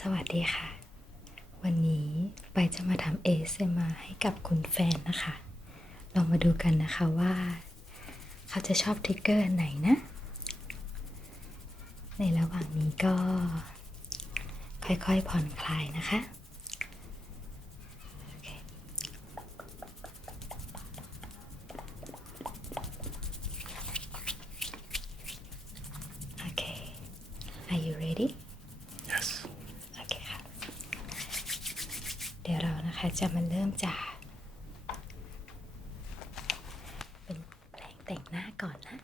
สวัสดีค่ะ วันนี้ไปจะมาทำเอสมาให้กับคุณแฟนนะคะ ลองมาดูกันนะคะว่า เขาจะชอบทริกเกอร์ไหนนะ ในระหว่างนี้ก็ค่อยๆผ่อนคลายนะคะโอเค โอเค Are you ready Yes. โอเคค่ะ เดี๋ยวเรานะคะจะมาเริ่มจาก เป็นแปรงแต่งหน้า ก่อนนะ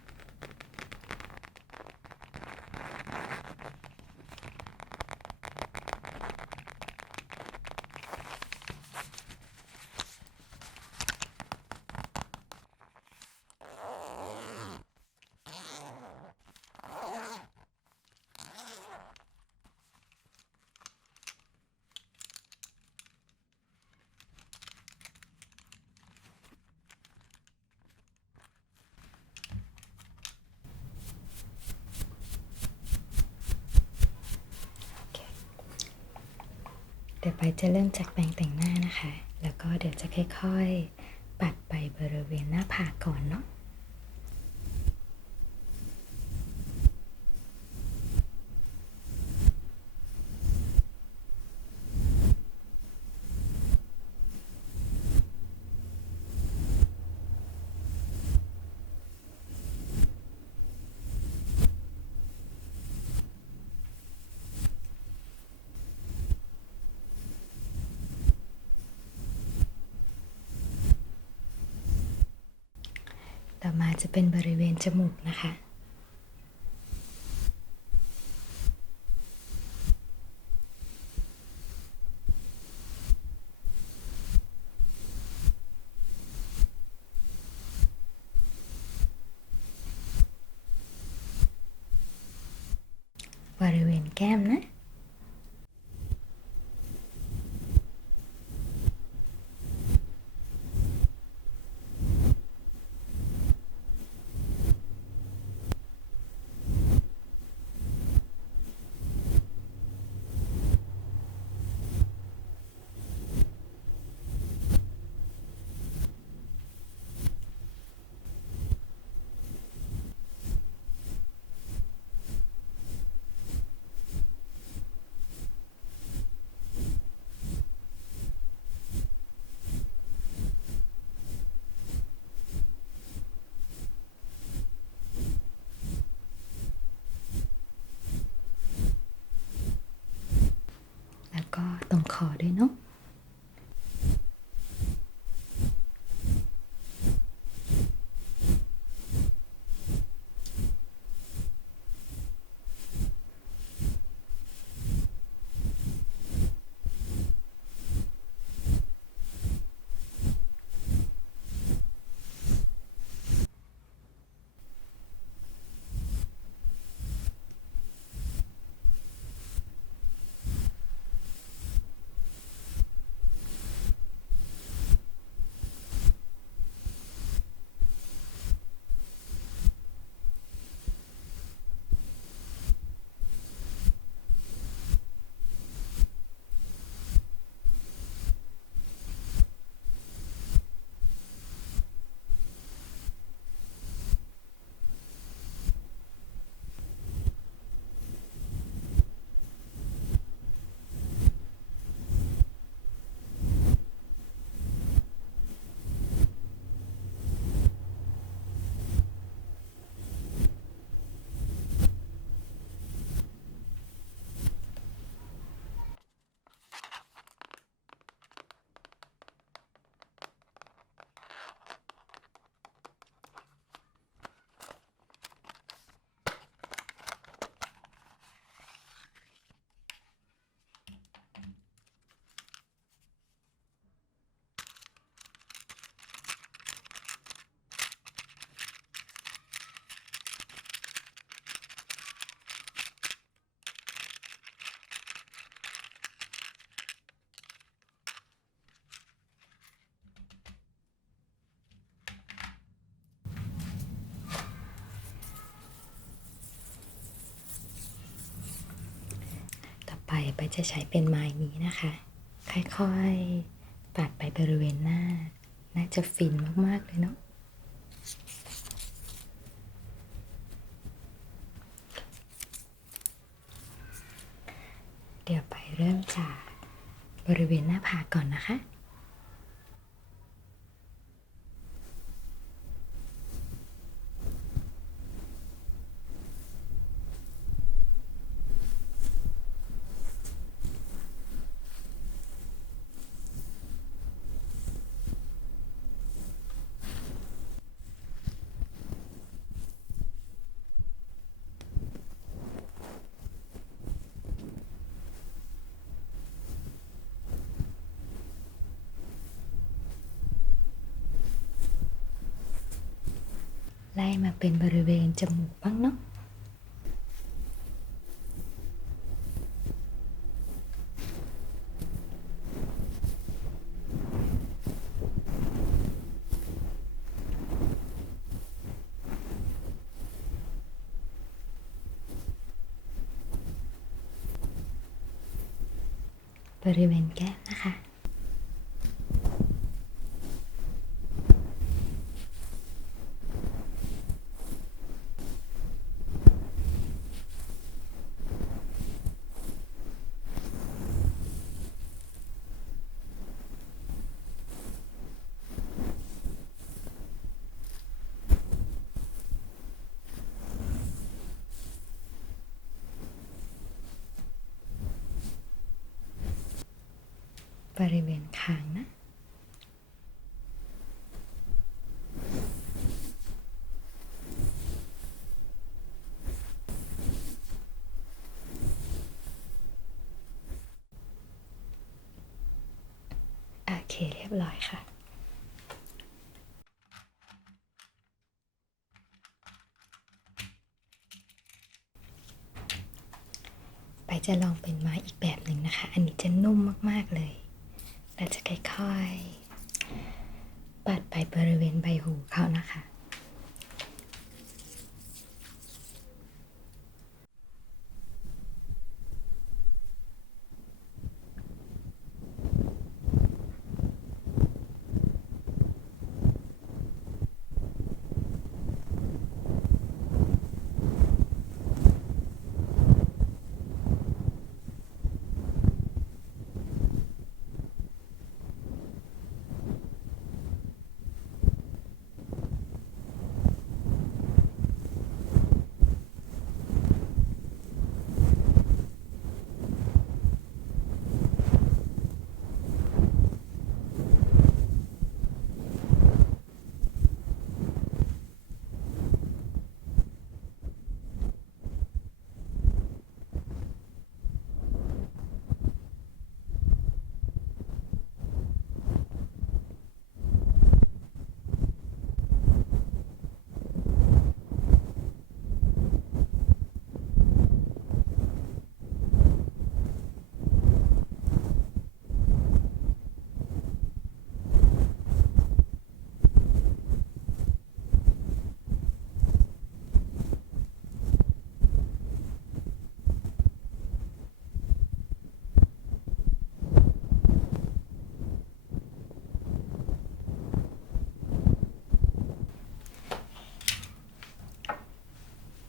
ดี๋ยวไปจะเริ่มจากแปรงแต่งหน้านะคะ แล้วก็เดี๋ยวจะค่อยๆ ปัดไปบริเวณหน้าผากก่อนเนาะ มาจะเป็นบริเวณจมูกนะคะ บริเวณแก้มนะ แล้ว ก็ตร ไปจะใช้เป็นไม้นี้นะคะ ค่อยๆปาดไปบริเวณหน้า น่าจะฟินมากๆเลยเนาะเดี๋ยวไปเริ่มจากบริเวณหน้าผากก่อนนะคะ ไล่มาเป็นบริ บริเวณคะบริเวณคางนะ โอเคเรียบร้อยค่ะไปจะลองเป็นไม้อีกแบบหนึ่งนะคะ อันนี้จะนุ่มมาก ๆ เลย เราจะค่อยๆปัดไปบริเวณใบหูเขานะคะ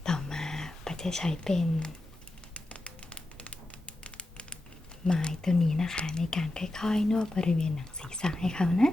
ต่อมาปา จะใช้เป็นไม้ตัวนี้นะคะในการค่อยๆนวดบริเวณหนังศีรษะให้เขานะ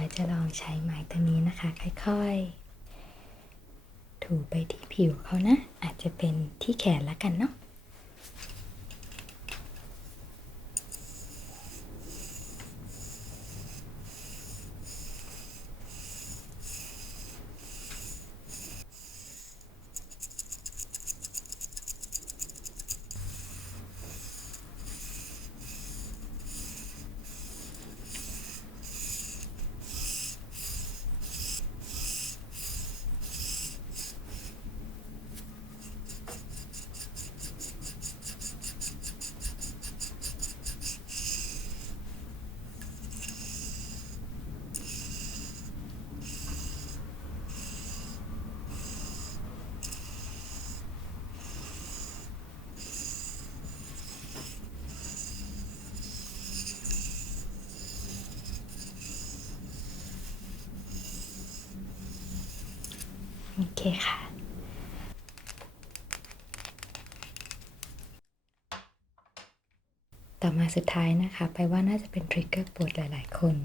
และจะลองใช้ไม้ตัวนี้นะคะ ค่อยๆ ถูไปที่ผิวเขานะ อาจจะเป็นที่แขนละกันเนาะ โอเคค่ะ ต่อมาสุดท้ายนะคะ ไปว่าน่าจะเป็นทริกเกอร์ปวดหลาย ๆ คน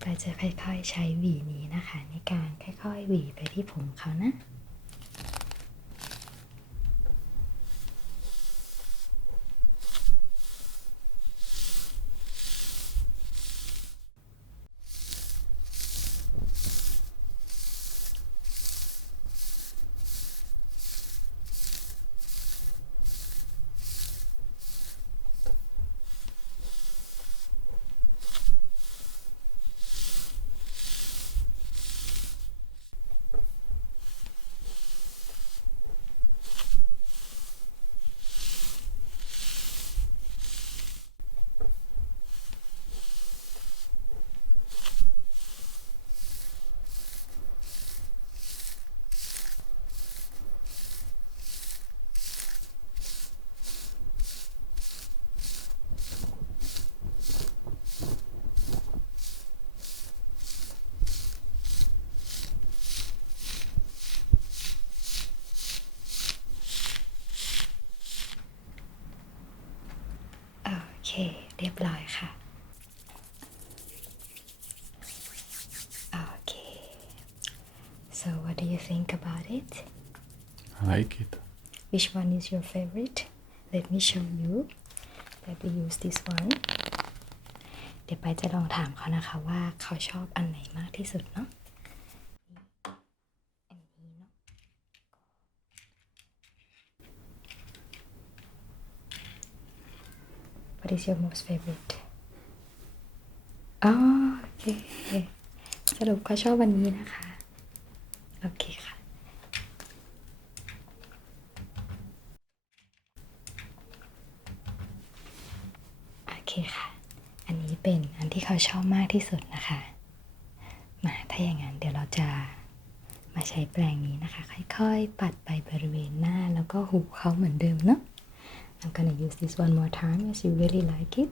ไปจะค่อยๆ ใช้หวีนี้นะคะ ในการค่อยๆหวีไปที่ผมเขานะ โอ เคเรียบร้อยค่ะโอเค so what do you think about it I like it. which one is your favorite let me show you let me use this one เดี๋ยวไปจะลองถามเขานะคะว่าเขาชอบอันไหนมากที่สุดเนาะอันนี้เนาะ What is your most favorite อ๋อโอเค สรุปเขาชอบวันนี้นะคะ โอเคค่ะ โอเคค่ะ อันนี้เป็นอันที่เขาชอบมากที่สุดนะคะ มาถ้าอย่างนั้นเดี๋ยวเราจะมาใช้แปรงนี้นะคะ ค่อยๆ ปัดไปบริเวณหน้าแล้วก็หูเขาเหมือนเดิมเนาะ I'm gonna use this one more time as you really like it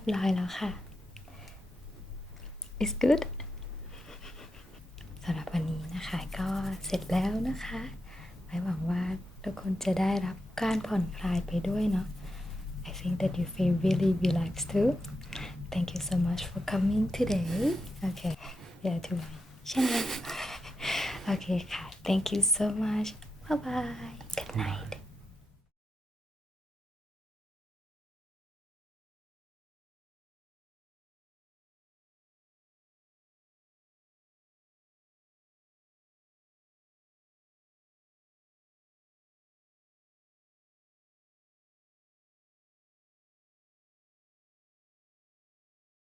บร้อยแล้วค่ะ it's good สำหรับวันนี้นะคะก็เสร็จแล้วนะคะไว้หวังว่าทุกคนจะได้รับการผ่อนคลายไปด้วยเนาะ I think that you feel really relaxed too thank you so much for coming today okay yeah to my channel โอเคค่ะ thank you so much bye bye good night